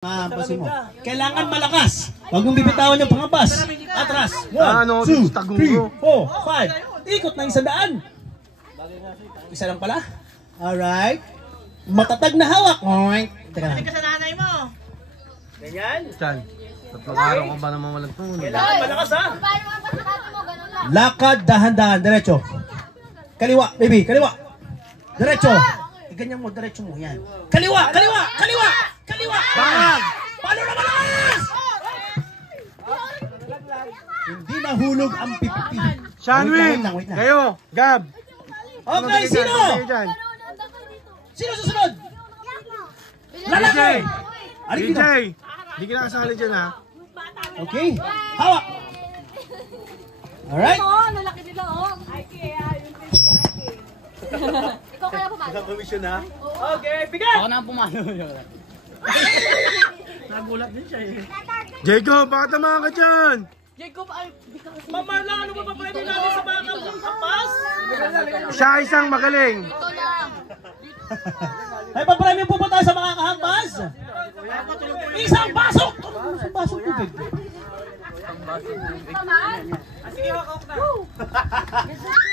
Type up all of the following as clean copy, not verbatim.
Pasin mo. Kailangan malakas. Huwag mong bibitawan yung pangabas. Atras. 1, 2, 3, 4, 5. Ikot ng 100. Isa lang pala. Alright. Matatag na hawak. Teka lang. Ka sa nanay mo. Ganyan. Chan, tatlong araw ka ba naman walang tulog? Kailangan malakas ha. Lakad, dahan-dahan, diretso. Kaliwa, baby, kaliwa. Diretso. Ganyan mo, diretso mo. Yan. Kaliwa, kaliwa, kaliwa. Kaliwa! Bang! Palo na malakas! Hindi nahulog ang 50. Shanwin! Wait lang. Kayo! Gab! Okay, sino? Sino susunod? Lalaki! DJ! Hindi ka nakasali dyan ha? Okay, hawak! Alright? Oo, lalaki nila oh. Ay, kaya yung ikaw kaya pumalo. Isang komisyon ha? Okay, bigat! Ako na ang pumalo. Nagulat din siya eh. Jacob, bakit naman ka dyan? Jacob, ay, di ka kasi. Mamala, ano ba pa-premyo natin sa mga kampas? Siya isang magaling. Ito lang. Ay, pa-premyo po ba tayo sa mga kahampas? Isang pasok! Isang pasok tubig. Tamaan. Sige, hawak na.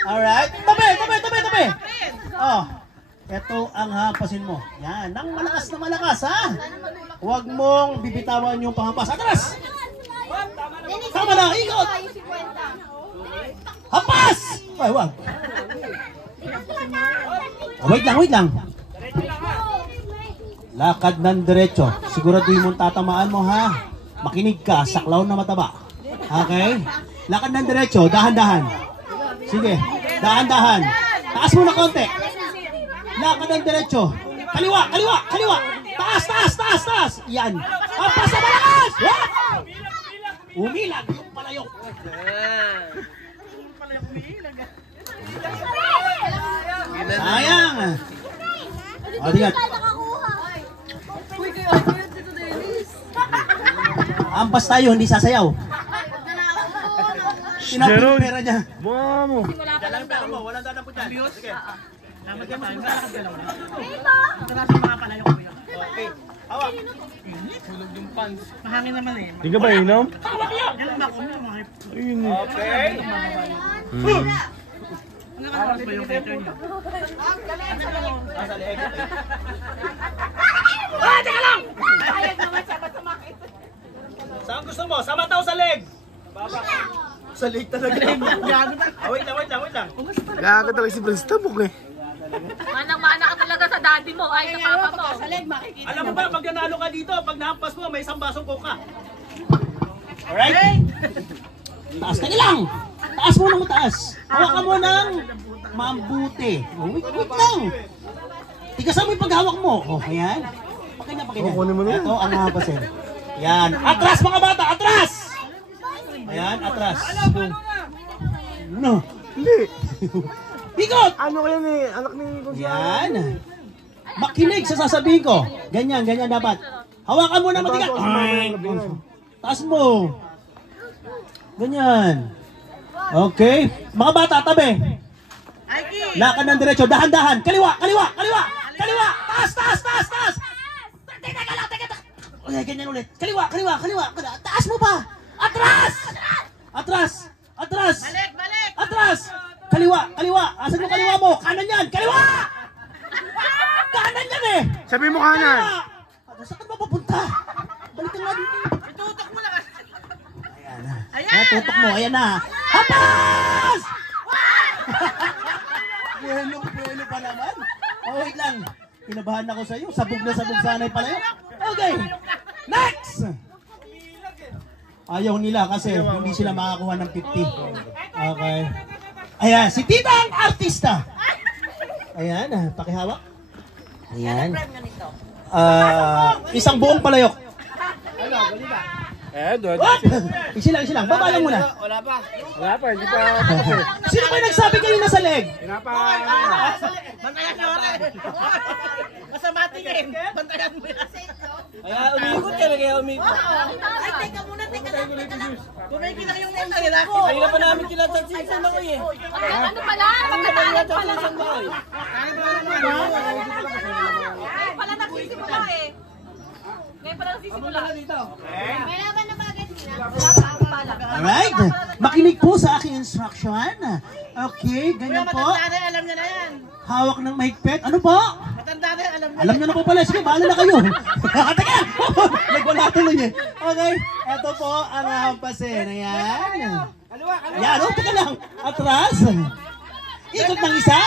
Alright. Tabi! Oh. Ito ang hampasin mo. Yan. Nang malakas, ha? Huwag mong bibitawan yung panghampas. Atras! Tama na, ikot! Hampas! Ay, wag. Wait lang. Lakad ng diretso. Siguraduhin mong tatamaan mo, ha? Makinig ka, saklaw na mataba. Okay? Lakad ng diretso, dahan-dahan. Sige, dahan-dahan. Taas mo na konti. Lakad ng diretso. Kaliwa! Taas! Yan. Hampas na malakas! Umilag yung palayok. Sayang. O, tingnan. Hampas tayo, hindi sasayaw. Sinapin yung pera niya. Bunga mo. Dalang pera mo, walang dadapot yan. Sige. Lamagyan mo sa dalawa. Ito sa mga palayo ko yan. Okay. Hawak. Hulog yung pants. Mahangin naman eh. Hindi ka ba inom? Yan ba ko yung mga... Ayun eh. Okay. Ang nakakas ba yung cater niyo? Nasa leeg. Teka lang! Ayag naman siya, ba't sumakit? Saan gusto mo? Sa mata o sa leg? Baba. Sa leg talaga. Gago na. Wait lang. Gaga talaga si Prince Tabok eh. Manang-mana ka talaga sa daddy mo, ay sa papa mo. Sa leg makikita. Alam mo ba, pag nanalo ka dito, pag nahampas mo, may isang basong coca. Alright? Taas ka lang! Taas mo ng mataas. Hawakan mo ng mabuti. Wait lang. Tigasan mo yung paghawak mo. Oh, ayan. Pakanya. Kunin mo na yan. Ito ang hampasin. Yan. Atras mga bata! Atras! Ayan, atras. No. Hindi. Ikot! Ano yan eh? Anak ni Gonzalo. Yan. Makinig sa sasabihin ko. Ganyan dapat. Hawakan mo na matigas. Taas mo. Ganyan. Okay. Mga bata, tabi. Lakad ng diretso. Dahan-dahan. Kaliwa. Taas. Teka. Okay, ganyan ulit. Kaliwa. Taas mo pa. Atras. Balik! Atras. Kaliwa. Asan mo kaliwa mo? Kanan yan. Kaliwa! Kanan yan eh. Sabi mo kanan. Saan ka ba papunta? Balik ka nga dito. Itutok mo lang. Ayan. Tutok mo. Ayan na. Hapas! Buelo pa naman. Oh, wait lang. Kinabahan ako sa'yo. Sabog na sabog sanay pala yun. Okay. Next! Ayaw nila kasi hindi sila makakuha ng 50. Okay. Ayan, si Tita ang artista. Ayan, pakihawak. Ayan. Isang buong palayok. What? Isi lang. Baba lang muna. Wala pa, hindi pa. Sino ba yung nagsabi kayo nasa leg? Bantayan nyo rin. Masama tingin. Bantayan mo yan. Kaya umikot ka na Ay, teka muna. Kumiki lang yung name na lalaki. Kanina pa namin kinatan si Isan ako eh. Ano pala? Magkatalan pala. Ay, Ay, pala nagsisip mo ka eh. Ngayon pa lang sisimula. May laban na bagay nila. Alright. Makinig po sa aking instruction. Okay, ganyan po. Matanda na, alam niya na yan. Hawak ng mahigpit. Ano po? Matanda na, alam niya. Alam nyo na po pala. Sige, bahala na kayo. Teka! Nagwala tuloy eh. Okay, eto po ang hampasin. Ayan. Ayan, oh, teka lang. Atras. Ikot ng isa.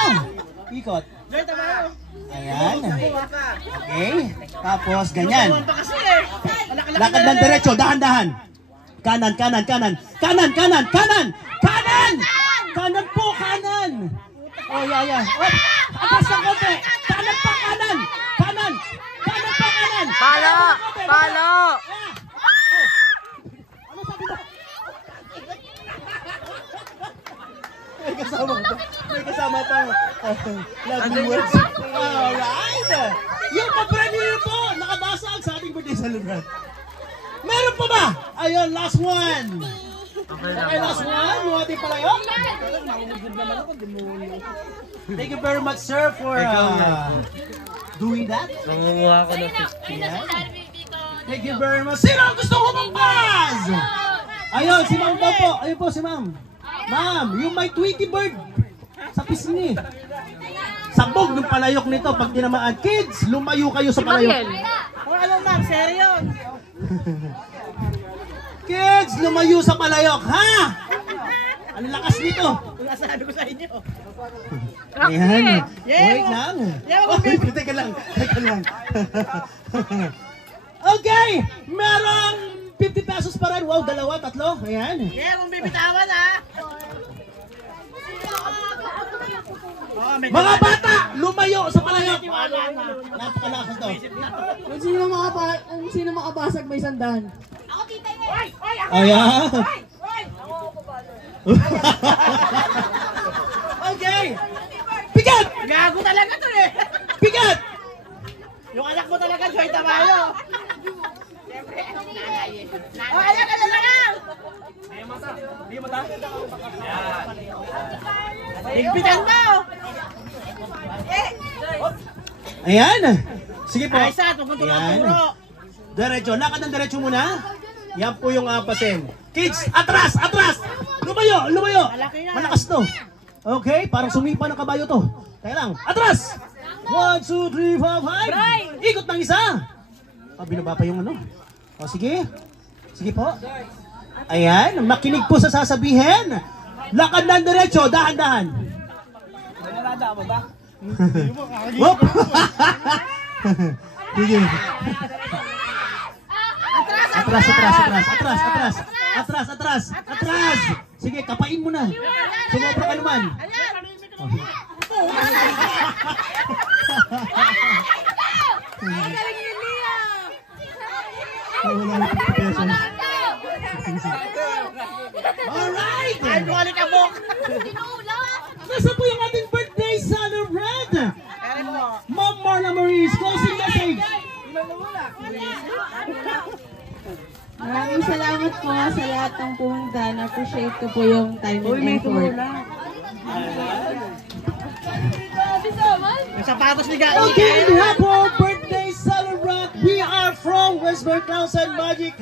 Ikot. Joy, tama. Ayan. Okay. Tapos, ganyan. Buwan pa kasi eh. Lakad ng diretso, dahan-dahan. Kanan, kanan, kanan. Kanan, kanan, kanan. Kanan! Kanan po, kanan. Oh, yeah. Oh, atas ng konti. Kanan pa, kanan. Kanan. Kanan pa, kanan. Palo! Palo! Ano sabi mo? May kasama pa. May kasama pa. Lovely words. Alright. Yung papremyo po, nakabasag sa ating birthday celebrant. Meron pa ba? Ayun, last one. Okay, last one. Yung ating palayo. Thank you very much, sir, for doing that. Nangunguha ko na Thank you very much. Sino ang gusto humampas? Ayun, si Ma'am daw po. Ayun po, si Ma'am. Ma'am, yung may Tweety bird sa pisngi. Sabog ng palayok nito pag tinamaan. Kids, lumayo kayo sa palayok. Oh, alam ma'am, seryo. Kids, lumayo sa palayok, ha? Ang lakas nito. Wala sabi ko sa inyo. Ayan. Yeah. Wait lang. Yeah, Oh, teka lang. Okay, merong 50 pesos pa rin. Wow, dalawa, tatlo. Ayan. Yeah, kung bibitawan ha. Oh, may Mga bata, lumayo sa palayok. Napakalakas to. Kung sino makabasag may sandahan. Ako tita niya. Ayan. Okay. Bigat! Gago talaga to eh. Bigat! Yung anak mo talaga, Joy Tamayo. Oh, ayan, lang. Higpitan mo. Ayan. Sige po. Ay, sa, huwag mong tumaturo. Diretso. Lakad ng diretso muna. Yan po yung apasin. Kids, atras! Atras! Lumayo! Lumayo! Malaki na. Malakas to. Okay, parang sumipa ng kabayo to. Kaya lang. Atras! 1, 2, 3, 4, 5. Ikot ng isa. Binaba pa yung ano. O, sige. Sige po. Ayan. Makinig po sa sasabihin. Lakad ng diretso. Dahan-dahan. Whoop! Sige. Atras, atras, atras, atras, atras, atras, atras, atras. Sige, kapain mo na. Sumobra ka naman. Alright! Ay, bumalik ang buk. Nasa po yung ating birthday celebrant? Kaya mo. Ma'am Marla Maurice, closing message. Maraming salamat po sa lahat ng pumunta. Na-appreciate ko po yung time and effort. Yung sapatos ni Gagi. Okay, happy birthday celebrant. We are from Westburg Clowns and Magic.